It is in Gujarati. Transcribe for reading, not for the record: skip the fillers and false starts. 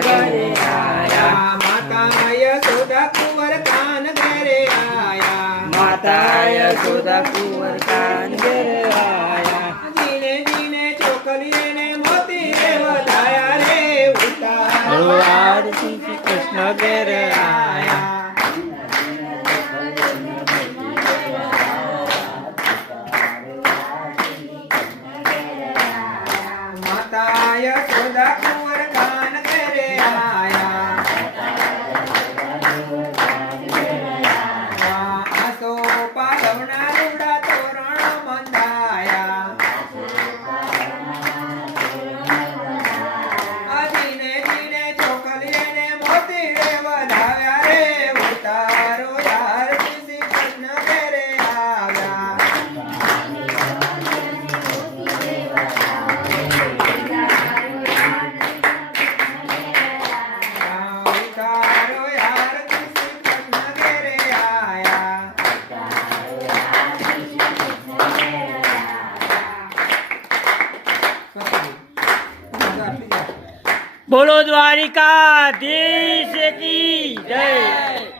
ઘરે આયા માતા યશોદા કુંવર કાન ઘરે આયા માતા યશોદા કુંવર કાન ઘરે આયા જીને જીને છોકરીએ ને મોતી રે વધાયા રે ઉતારો આરતી શ્રી કૃષ્ણ ઘરે આયા માતા યશોદા કુંવર કાન ઘરે આયા આસો પાલવના રૂડા તોરણ બંધાયા જીને જીને છોકરીએ ને મોતી રે વધાવ્યા રે ઉતારો આરતી શ્રી કૃષ્ણ ઘરે આવ્યા ઉતારો આરતી શ્રી કૃષ્ણ ઘરે આયા બોલો દ્વારિકાધીશ કી જય।